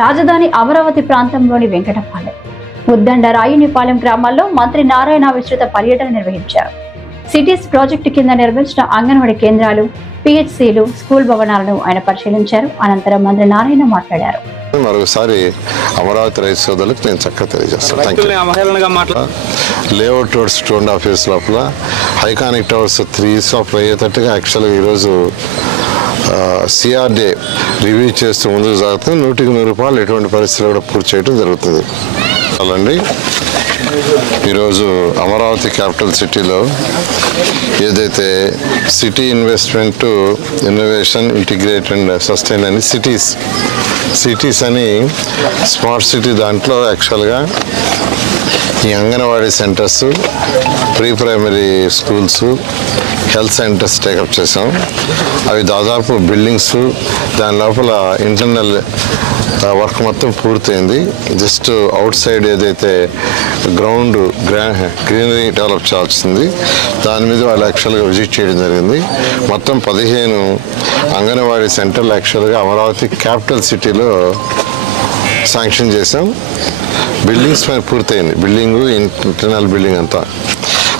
రాజధాని అమరావతి ప్రాంతంలోని వెంకటపాలెం, ముద్దండ రాయునిపాలెం గ్రామాల్లో మంత్రి నారాయణ విస్తృత పర్యటన నిర్వహించారు. సిటీస్ ప్రాజెక్టు కింద నిర్మించిన అంగన్వాడీ కేంద్రాలు, పిహెచ్సిలు, స్కూల్ భవనాలను ఆయన పరిశీలించారు. అనంతరం మంత్రి నారాయణ మాట్లాడారు. మరొకసారి అమరావతి రైతు సోదరులకు నేను చక్కగా తెలియజేస్తాను. లేఅవుట్ టవర్స్ 2.5 years లోపల, ఐకానిక్ టవర్స్ 3 years లోపల అయ్యేటట్టుగా యాక్చువల్గా ఈరోజు సిఆర్డే రివ్యూ చేస్తూ ముందుకు సాగుతుంది. 100కి 100 ఎటువంటి పరిస్థితులు కూడా పూర్తి చేయడం జరుగుతుంది. అలాండి ఈరోజు అమరావతి క్యాపిటల్ సిటీలో ఏదైతే city investment, innovation, integrate and sustain అని సిటీస్ అని స్మార్ట్ సిటీ దాంట్లో యాక్చువల్గా ఈ anganwadi centres, pre primary schools, health centres take up చేసాం. అవి దాదాపు బిల్డింగ్స్, దాని లోపల ఇంటర్నల్ వర్క్ మొత్తం పూర్తయింది. జస్ట్ అవుట్ సైడ్ ఏదైతే గ్రౌండ్ గ్రీనరీ డెవలప్ చేయాల్సింది దాని మీద వాళ్ళు యాక్చువల్గా విజిట్ చేయడం జరిగింది. మొత్తం 15 అంగన్వాడీ సెంటర్లు యాక్చువల్గా అమరావతి క్యాపిటల్ సిటీలో శాంక్షన్ చేసాం. బిల్డింగ్స్ పైన పూర్తయింది, బిల్డింగు, ఇంటర్నల్ బిల్డింగ్ అంతా.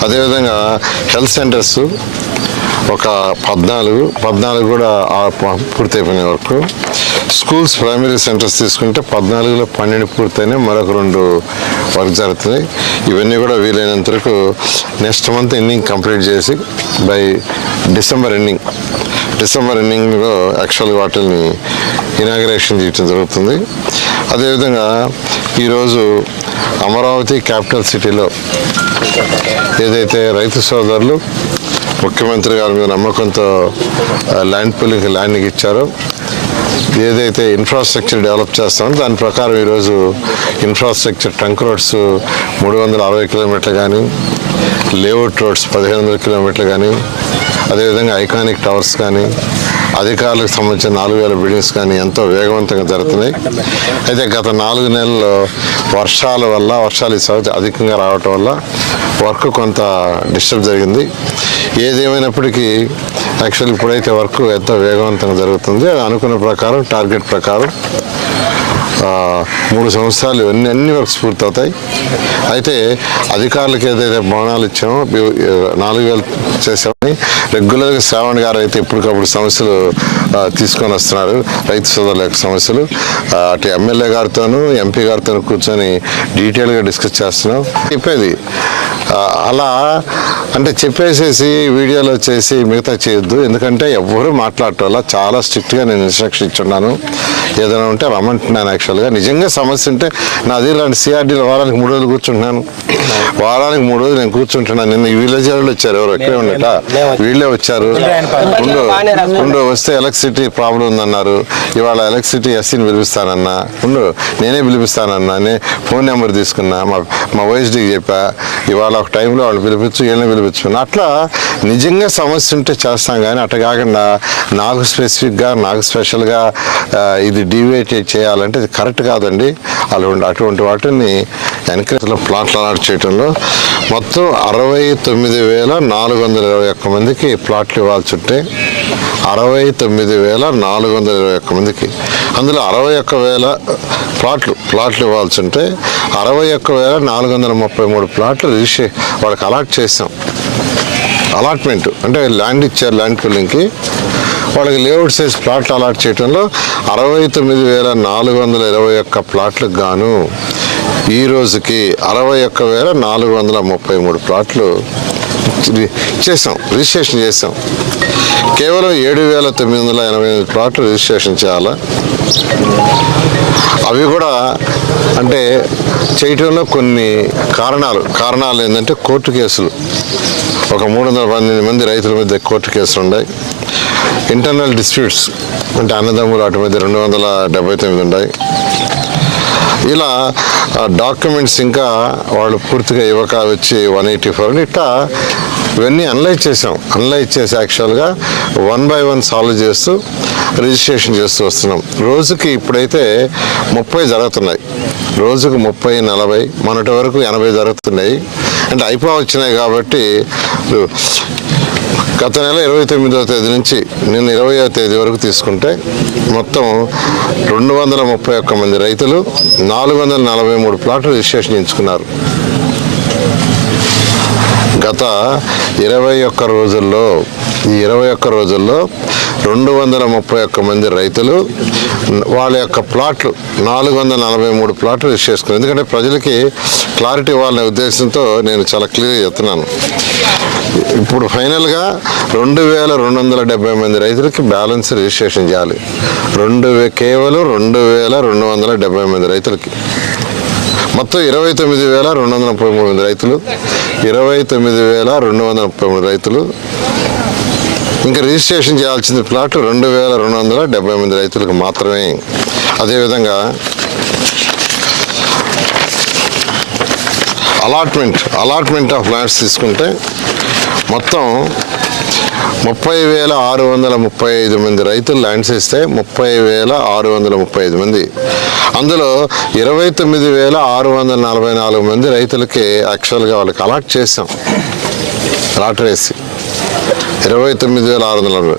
అదేవిధంగా హెల్త్ సెంటర్స్ ఒక 14 కూడా పూర్తయిపోయిన వరకు. స్కూల్స్, ప్రైమరీ సెంటర్స్ తీసుకుంటే 14లో 12 పూర్తయినాయి, మరొక 2 వర్క్ జరుగుతున్నాయి. ఇవన్నీ కూడా వీలైనంత వరకు నెక్స్ట్ మంత్ ఎండింగ్ కంప్లీట్ చేసి బై డిసెంబర్ ఎండింగ్లో యాక్చువల్గా వాటిని ఇనాగరేషన్ చేయడం జరుగుతుంది. అదేవిధంగా ఈరోజు అమరావతి క్యాపిటల్ సిటీలో ఏదైతే రైతు సోదరులు ముఖ్యమంత్రి గారి మీద నమ్మకంతో ల్యాండ్ పూలింగ్ ల్యాండ్కి ఇచ్చారో, ఏదైతే ఇన్ఫ్రాస్ట్రక్చర్ డెవలప్ చేస్తామో దాని ప్రకారం ఈరోజు ఇన్ఫ్రాస్ట్రక్చర్ ట్రంక్ రోడ్స్ 360 కిలోమీటర్లు కానీ, లేఅవుట్ రోడ్స్ 1500 కిలోమీటర్లు కానీ, అదేవిధంగా ఐకానిక్ టవర్స్ కానీ, అధికారులకు సంబంధించిన 4000 బిల్డింగ్స్ కానీ ఎంతో వేగవంతంగా జరుగుతున్నాయి. అయితే గత 4 నెలల్లో వర్షాలు ఈ సంవత్సరం అధికంగా రావటం వల్ల వర్క్ కొంత డిస్టర్బ్ జరిగింది. ఏదేమైనప్పటికీ యాక్చువల్ ఇప్పుడైతే వర్క్ ఎంతో వేగవంతంగా జరుగుతుంది. అది అనుకున్న ప్రకారం, టార్గెట్ ప్రకారం 3 సంవత్సరాలు అన్ని వర్క్స్ పూర్తవుతాయి. అయితే అధికారులకు ఏదైతే భవనాలు ఇచ్చామో 4000 చేసామని రెగ్యులర్గా శ్రావణ్ గారు అయితే ఎప్పటికప్పుడు సమస్యలు తీసుకొని వస్తున్నారు, రైతు సోదరుల యొక్క సమస్యలు. అటు ఎమ్మెల్యే గారితోనూ, ఎంపీ గారితో కూర్చొని డీటెయిల్గా డిస్కస్ చేస్తున్నాం. చెప్పేది అలా అంటే చెప్పేసేసి వీడియోలో చేసి మిగతా చేయొద్దు. ఎందుకంటే ఎవ్వరూ మాట్లాడటం వల్ల చాలా స్ట్రిక్ట్గా నేను ఇన్స్ట్రక్షన్ ఇచ్చున్నాను. ఏదైనా ఉంటే రమ్మంటున్నాను. యాక్చువల్గా నిజంగా సమస్య ఉంటే నాది ఇలాంటి సిఆర్డీలో వారానికి 3 రోజులు కూర్చుంటున్నాను. వారానికి 3 రోజులు నేను కూర్చుంటున్నాను. నిన్న ఈ విలేజ్ వాళ్ళు వచ్చారు, ఎవరు ఎక్కడే ఉండట, వీళ్ళే వచ్చారు. వస్తే ఎలక్ట్రిసిటీ ప్రాబ్లం ఉందన్నారు. ఇవాళ ఎలక్ట్రిసిటీ ఎస్సీని పిలిపిస్తానన్నా, నేనే పిలిపిస్తానన్నా, ఫోన్ నెంబర్ తీసుకున్నా, మా వైఎస్డీకి చెప్పా. ఇవాళ ఒక టైంలో వాళ్ళు పిలిపించు, వీళ్ళని పిలిపించుకున్నా. అట్లా నిజంగా సమస్య ఉంటే చేస్తాం. కానీ అట్లా కాకుండా నాకు స్పెసిఫిక్గా, నాకు స్పెషల్గా ఇది డివేట్ చేయాలంటే ఇది కరెక్ట్ కాదండి. అటువంటి వాటిని ఎన్కరేజ్లో ప్లాట్లు అలాట్ చేయడంలో మొత్తం 69,421 మందికి ప్లాట్లు ఇవ్వాల్సి ఉంటే 69,421 మందికి, అందులో 61,000 ప్లాట్లు ఇవ్వాల్సి ఉంటే 61,433 ప్లాట్లు వాళ్ళకి అలాట్ చేసాం. అలాట్మెంట్ అంటే ల్యాండ్ ఇచ్చారు, ల్యాండ్ పూలింగ్కి. వాళ్ళకి లేఅవుట్ సైజ్ ప్లాట్లు అలాట్ చేయడంలో 69,421 ప్లాట్లకు గాను ఈ రోజుకి 61,433 ప్లాట్లు చేసాం, రిజిస్ట్రేషన్ చేసాం. కేవలం 7,988 ప్లాట్లు రిజిస్ట్రేషన్ చేయాలా. అవి కూడా అంటే చేయటంలో కొన్ని కారణాలు ఏంటంటే కోర్టు కేసులు. ఒక 312 మంది రైతుల మీద కోర్టు కేసులు ఉన్నాయి. ఇంటర్నల్ డిస్ప్యూట్స్ అంటే అన్నదమ్ములు వాటి మీద 279 ఉన్నాయి. ఇలా డాక్యుమెంట్స్ ఇంకా వాళ్ళు పూర్తిగా ఇవ్వక వచ్చి 184. ఇట్లా ఇవన్నీ అనలైజ్ చేసి యాక్చువల్గా 1 by 1 సాల్వ్ చేస్తూ రిజిస్ట్రేషన్ చేస్తూ వస్తున్నాం. రోజుకి ఇప్పుడైతే 30 జరుగుతున్నాయి. రోజుకు 30, 40, మొన్నటి వరకు 80 జరుగుతున్నాయి. అంటే అయిపో వచ్చినాయి కాబట్టి గత నెల 29వ తేదీ నుంచి నిన్న 20వ తేదీ వరకు తీసుకుంటే మొత్తం 231 మంది రైతులు 443 ప్లాట్లు రిజిస్ట్రేషన్ చేయించుకున్నారు. గత 21 రోజుల్లో ఈ 21 రోజుల్లో 231 మంది రైతులు వాళ్ళ యొక్క ప్లాట్లు 443 ప్లాట్లు రిజిస్టర్ చేసుకున్నారు. ఎందుకంటే ప్రజలకి క్లారిటీ ఇవ్వాలనే ఉద్దేశంతో నేను చాలా క్లియర్గా చెప్తున్నాను. ఇప్పుడు ఫైనల్గా 2270 మంది రైతులకి బ్యాలెన్స్ రిజిస్ట్రేషన్ చేయాలి. కేవలం 2270 మంది రైతులకి మొత్తం 29,233 మంది రైతులు 29,233 రైతులు ఇంకా రిజిస్ట్రేషన్ చేయాల్సిన ప్లాట్ 2270 మంది రైతులకు మాత్రమే. అదేవిధంగా అలాట్మెంట్ ఆఫ్ ల్యాండ్స్ తీసుకుంటే మొత్తం 30,635 మంది రైతులు ల్యాండ్స్ ఇస్తే 30,635 మంది, అందులో 29,644 మంది రైతులకి యాక్చువల్గా వాళ్ళకి అలాట్ చేసాం. లాటరీ వేసి 29,640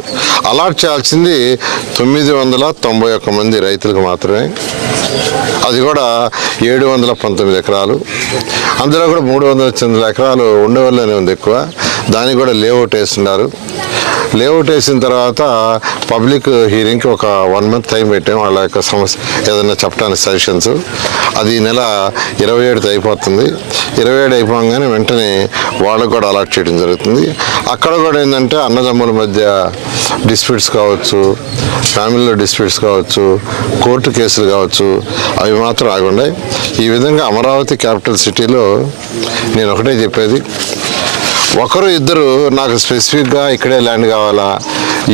అలాట్ చేయాల్సింది 991 మంది రైతులకు మాత్రమే. అది కూడా 719 ఎకరాలు. అందులో కూడా 300 ఎకరాలు ఉండవల్లోనే ఉంది ఎక్కువ. దానికి కూడా లేఅవుట్ వేస్తున్నారు. లేఅవుట్ వేసిన తర్వాత పబ్లిక్ హీరింగ్కి ఒక 1 మంత్ టైం పెట్టాం వాళ్ళ యొక్క సమస్య ఏదైనా చెప్పడానికి సజెషన్స్. అది ఈ నెల 27 అయిపోతుంది. 27 అయిపోగానే వెంటనే వాళ్ళకు కూడా అలాట్ చేయడం జరుగుతుంది. అక్కడ కూడా ఏంటంటే అన్నదమ్ముల మధ్య డిస్ప్యూట్స్ కావచ్చు, ఫ్యామిలీలో డిస్ప్యూట్స్ కావచ్చు, కోర్టు కేసులు కావచ్చు, అవి మాత్రం ఆగుండాయి. ఈ విధంగా అమరావతి క్యాపిటల్ సిటీలో నేను ఒకటే చెప్పేది, ఒకరు ఇద్దరు నాకు స్పెసిఫిక్గా ఇక్కడే ల్యాండ్ కావాలా,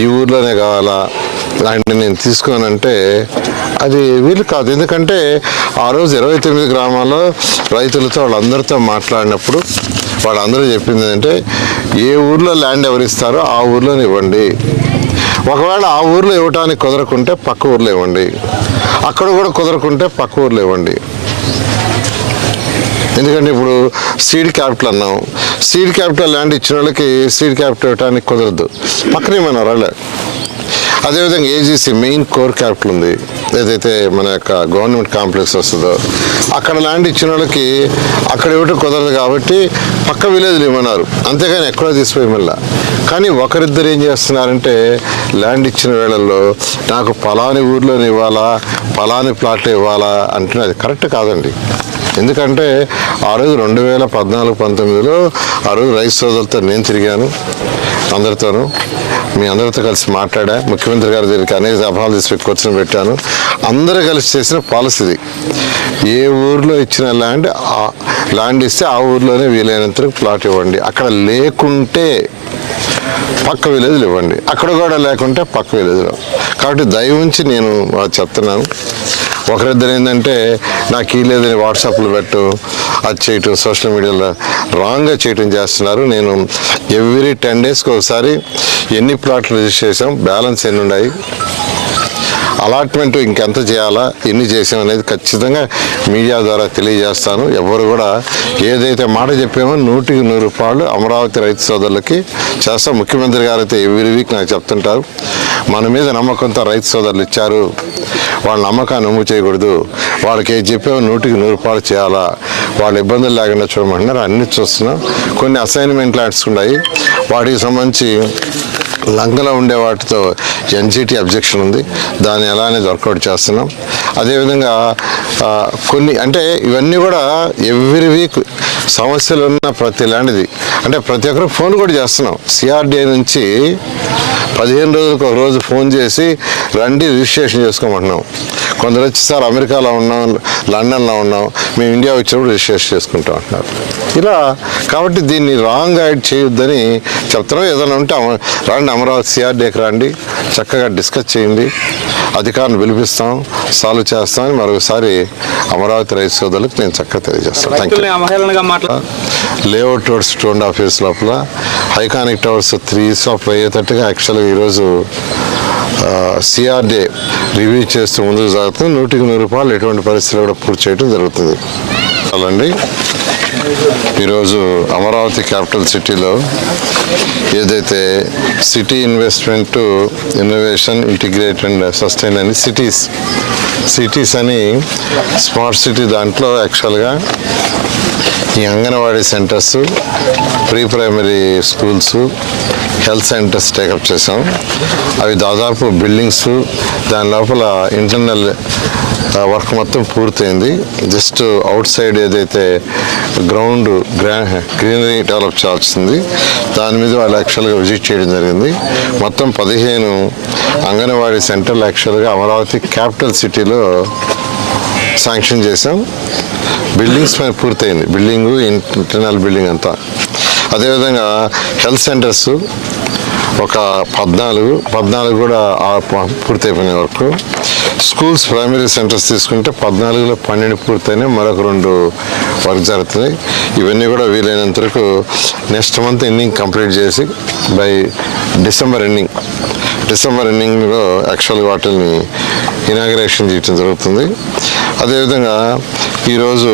ఈ ఊర్లోనే కావాలా, ల్యాండ్ నేను తీసుకోనంటే అది వీలు కాదు. ఎందుకంటే ఆ రోజు 29 గ్రామాల్లో రైతులతో వాళ్ళందరితో మాట్లాడినప్పుడు వాళ్ళందరూ చెప్పింది ఏంటంటే ఏ ఊర్లో ల్యాండ్ ఎవరిస్తారో ఆ ఊర్లోనే ఇవ్వండి. ఒకవేళ ఆ ఊర్లో ఇవ్వటానికి కుదరకుంటే పక్క ఊర్లో ఇవ్వండి, అక్కడ కూడా కుదరకుంటే పక్క ఊర్లో ఇవ్వండి. ఎందుకంటే ఇప్పుడు సీడ్ క్యాపిటల్ అన్నాం, సీడ్ క్యాపిటల్ ల్యాండ్ ఇచ్చిన వాళ్ళకి సీడ్ క్యాపిటల్ ఇవ్వడానికి కుదరదు, పక్కనే మన వాళ్ళే. అదేవిధంగా ఏజీసీ మెయిన్ కోర్ క్యాపిటల్ ఉంది, ఏదైతే మన యొక్క గవర్నమెంట్ కాంప్లెక్స్ వస్తుందో అక్కడ ల్యాండ్ ఇచ్చిన వాళ్ళకి అక్కడ ఇవ్వటం కుదరదు కాబట్టి పక్క విలేజ్లు ఇవ్వన్నారు, అంతేగాని ఎక్కడో తీసిపోయి మళ్ళా. కానీ ఒకరిద్దరు ఏం చేస్తున్నారంటే ల్యాండ్ ఇచ్చిన వేళల్లో నాకు పలాని ఊర్లోనే ఇవ్వాలా, పలాని ప్లాట్ ఇవ్వాలా అంటే అది కరెక్ట్ కాదండి. ఎందుకంటే ఆ రోజు 2014-19లో ఆ రోజు రైతు సోదరులతో నేను తిరిగాను, అందరితోనూ మీ అందరితో కలిసి మాట్లాడా, ముఖ్యమంత్రి గారి దగ్గరికి అనేక సభలు తీసుకు కూర్చొని పెట్టాను. అందరూ కలిసి చేసిన పాలసీది ఏ ఊర్లో ఇచ్చిన ల్యాండ్ ఇస్తే ఆ ఊర్లోనే వీలైనంత ప్లాట్ ఇవ్వండి, అక్కడ లేకుంటే పక్క విలేజ్లు ఇవ్వండి, అక్కడ కూడా లేకుంటే పక్క విలేజ్లో. కాబట్టి దయ ఉంచి నేను చెప్తున్నాను, ఒకరిద్దరు ఏంటంటే నాకు ఈ లేదని వాట్సాప్లో పెట్టు, అది చేయటం, సోషల్ మీడియాలో రాంగ్గా చేయటం చేస్తున్నారు. నేను ఎవ్రీ 10 డేస్కి ఒకసారి ఎన్ని ప్లాట్లు రిజిస్టర్ చేసాం, బ్యాలెన్స్ ఎన్ని ఉన్నాయి, అలాట్మెంట్ ఇంకెంత చేయాలా, ఎన్ని చేసాం అనేది ఖచ్చితంగా మీడియా ద్వారా తెలియజేస్తాను. ఎవరు కూడా ఏదైతే మాట చెప్పామో 100కి 100 రూపాయలు అమరావతి రైతు సోదరులకి చేస్తాం. ముఖ్యమంత్రి గారు అయితే ఎవ్రీ వీక్ నాకు చెప్తుంటారు, మన మీద నమ్మకంతో రైతు సోదరులు ఇచ్చారు, వాళ్ళ నమ్మకాన్ని నమ్ము చేయకూడదు, వాళ్ళకి ఏది చెప్పామో 100కి 100 రూపాయలు చేయాలా, వాళ్ళ ఇబ్బందులు లేకుండా చూడమంటున్నారు. అన్నీ చూస్తున్నాం. కొన్ని అసైన్మెంట్ ల్యాండ్స్ ఉన్నాయి, వాటికి సంబంధించి లంకలో ఉండే వాటితో ఎన్జిటి అబ్జెక్షన్ ఉంది, దాన్ని ఎలా అనేది వర్కౌట్ చేస్తున్నాం. అదేవిధంగా కొన్ని అంటే ఇవన్నీ కూడా ఎవ్రీ వీక్ సమస్యలు ఉన్న ప్రతి ల్యాండ్ది అంటే ప్రతి ఒక్కరు ఫోన్ కూడా చేస్తున్నాం. సిఆర్డిఏ నుంచి 15 రోజులకు ఒక రోజు ఫోన్ చేసి రండి రిజిస్ట్రేషన్ చేసుకోమంటున్నాం. కొందరు వచ్చి సార్ అమెరికాలో ఉన్నాం, లండన్లో ఉన్నాం, మేము ఇండియా వచ్చినప్పుడు రిజిస్ట్రేషన్ చేసుకుంటాం అంటున్నారు. ఇలా కాబట్టి దీన్ని రాంగ్ గైడ్ చేయొద్దని చెప్తున్నాం. ఏదైనా ఉంటే రండి అమరావతి సిఆర్డీకి రండి, చక్కగా డిస్కస్ చేయండి, అధికారులను పిలిపిస్తాం, సాల్వ్ చేస్తామని మరొకసారి అమరావతి రైతు సోదరులకు నేను చక్కగా తెలియజేస్తాను. లేఅవుట్ టవర్స్ 2.5 years లోపల, ఐకానిక్ టవర్స్ 3 years లోపల అయ్యేటట్టుగా యాక్చువల్గా ఈరోజు సిఆర్డీ రివ్యూ చేస్తూ ముందుకు సాగుతుంది. 100కి 100 రూపాయలు ఎటువంటి పరిస్థితులు కూడా పూర్తి చేయడం జరుగుతుంది. అలాండి ఈరోజు అమరావతి క్యాపిటల్ సిటీలో ఏదైతే city investment innovation integrate and sustain అని సిటీస్ అని స్మార్ట్ సిటీ దాంట్లో యాక్చువల్గా ఈ anganwadi centres, pre primary schools, health centres take up చేసాం. అవి దాదాపు బిల్డింగ్స్, దాని లోపల ఇంటర్నల్ వర్క్ మొత్తం పూర్తయింది. జస్ట్ అవుట్ సైడ్ ఏదైతే గ్రౌండ్ గ్రీనరీ డెవలప్ చేయాల్సింది దాని మీద వాళ్ళు యాక్చువల్గా విజిట్ చేయడం జరిగింది. మొత్తం 15 అంగన్వాడీ సెంటర్లు యాక్చువల్గా అమరావతి క్యాపిటల్ సిటీలో శాంక్షన్ చేసాం. బిల్డింగ్స్ పైన పూర్తయింది, బిల్డింగు ఇంటర్నల్ బిల్డింగ్ అంతా. అదేవిధంగా హెల్త్ సెంటర్స్ ఒక 14 కూడా పూర్తయిపోయిన వరకు. స్కూల్స్ ప్రైమరీ సెంటర్స్ తీసుకుంటే 14లో 12 పూర్తయినాయి, మరొక 2 వర్క్ జరుగుతున్నాయి. ఇవన్నీ కూడా వీలైనంత వరకు నెక్స్ట్ మంత్ ఎండింగ్ కంప్లీట్ చేసి బై డిసెంబర్ ఎండింగ్లో యాక్చువల్గా వాటిని ఇనాగ్రేషన్ చేయడం జరుగుతుంది. అదేవిధంగా ఈరోజు